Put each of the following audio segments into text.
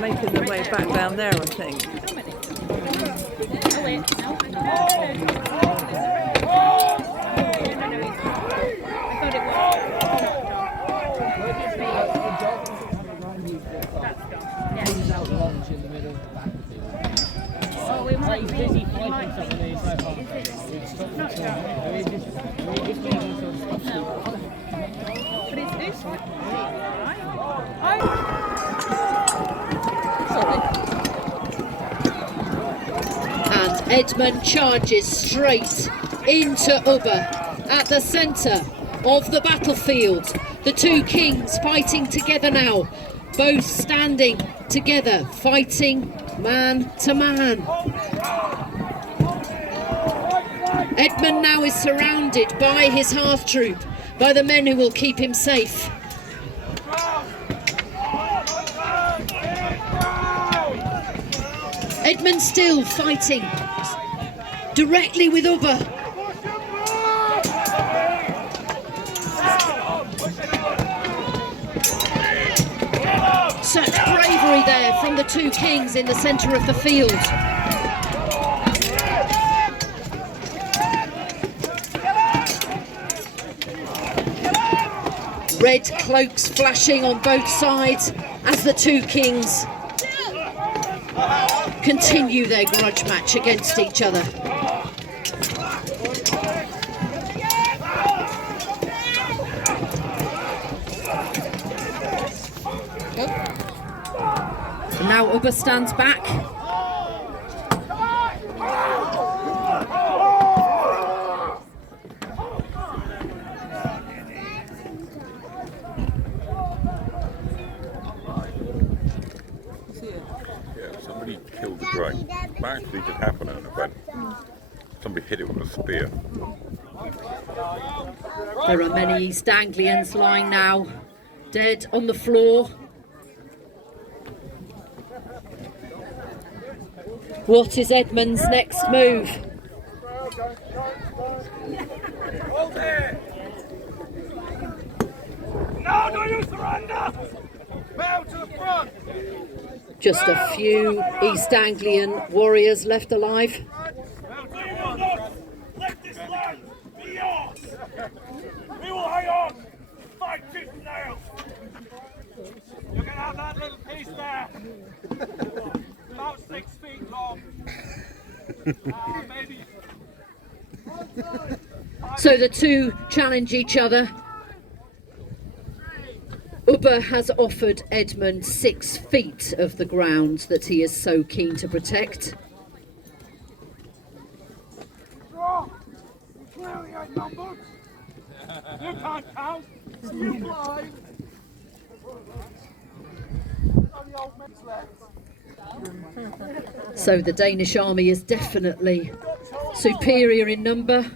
making their way back down there, I think. Oh, we might be busy fighting some of these. But it's this one, right? And Edmond charges straight into Ubba at the centre of the battlefield. The two kings fighting together now, both standing together, fighting man to man. Edmond now is surrounded by his half troop, by the men who will keep him safe. Edmond still fighting directly with Ubba. Such bravery there from the two kings in the centre of the field. Red cloaks flashing on both sides as the two kings continue their grudge match against each other. And now Ubba stands back. Somebody killed the drone. That actually did happen at an event. Somebody hit it with a spear. There are many East Anglians lying now, dead on the floor. What is Edmond's next move? Hold it! No, do you surrender! Bow to the front! Just a few East Anglian warriors left alive. Let this land be yours! We will hang on! Fight tooth and nail! You can have that little piece there! About 6 feet long. Maybe. So the two challenge each other. Ubba has offered Edmond 6 feet of the ground that he is so keen to protect. You clearly outnumbered. You can't count. You fly. Only old men's left. So the Danish army is definitely superior in number.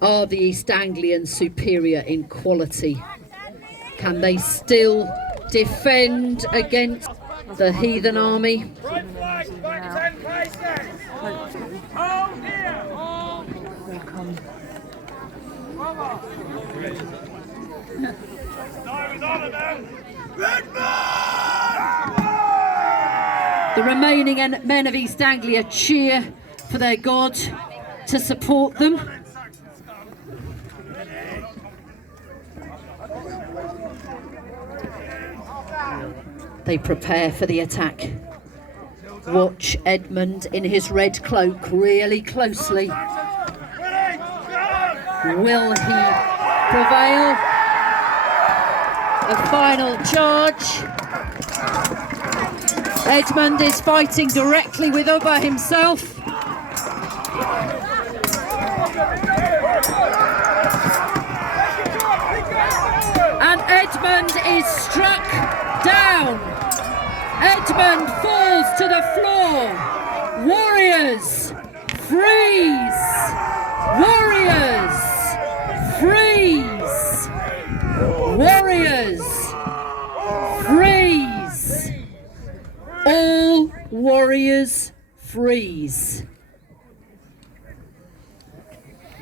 Are the East Anglians superior in quality? Can they still defend against the heathen army? Right flag back 10 paces. Hold here. Hold. Time is on it, man. The remaining men of East Anglia cheer for their god to support them. They prepare for the attack. Watch Edmond in his red cloak really closely. Will he prevail? A final charge. Edmond is fighting directly with Ubba himself. And Edmond is struck down. Edmond falls to the floor. Warriors, freeze! Warriors, freeze! Warriors, freeze! All warriors freeze.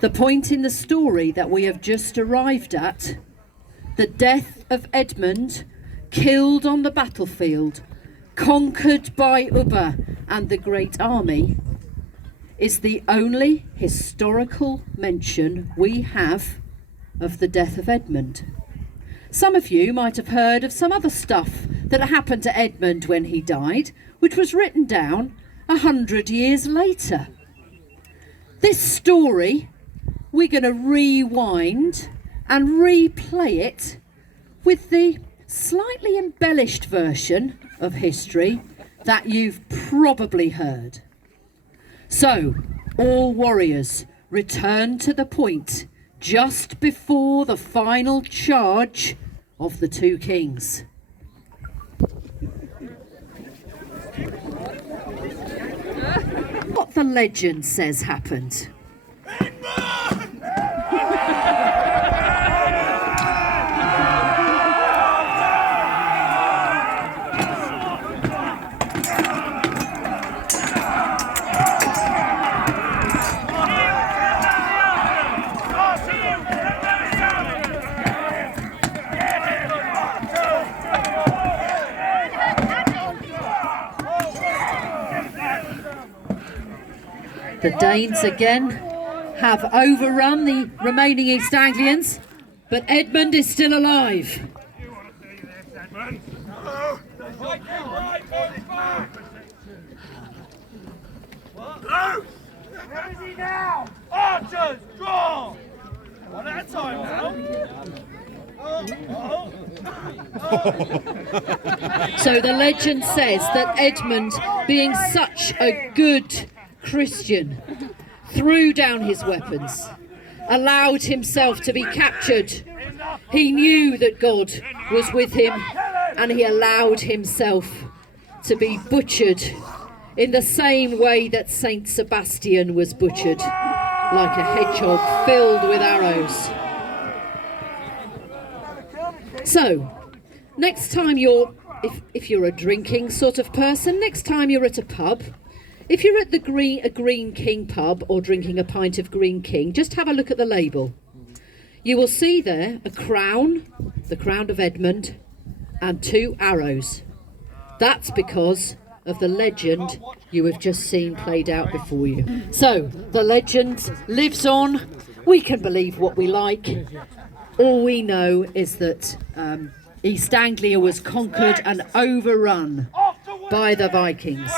The point in the story that we have just arrived at, the death of Edmond, killed on the battlefield, conquered by Ubba and the great army, is the only historical mention we have of the death of Edmond. Some of you might have heard of some other stuff that happened to Edmond when he died, which was written down 100 years later. This story, we're going to rewind and replay it with the slightly embellished version of history that you've probably heard. So, all warriors, return to the point just before the final charge of the two kings. What the legend says happened. The Danes again have overrun the remaining East Anglians, but Edmond is still alive. You want to see this, Edmond? Loose! Where is he now? Archers, draw! One at a time now. So the legend says that Edmond, being such a good Christian, threw down his weapons, allowed himself to be captured. He knew that God was with him, and he allowed himself to be butchered in the same way that Saint Sebastian was butchered, like a hedgehog filled with arrows. So, next time if you're a drinking sort of person, next time you're at a pub, if you're at a Green King pub or drinking a pint of Green King, just have a look at the label. You will see there a crown, the crown of Edmond, and 2 arrows. That's because of the legend you have just seen played out before you. So, the legend lives on. We can believe what we like. All we know is that East Anglia was conquered and overrun by the Vikings.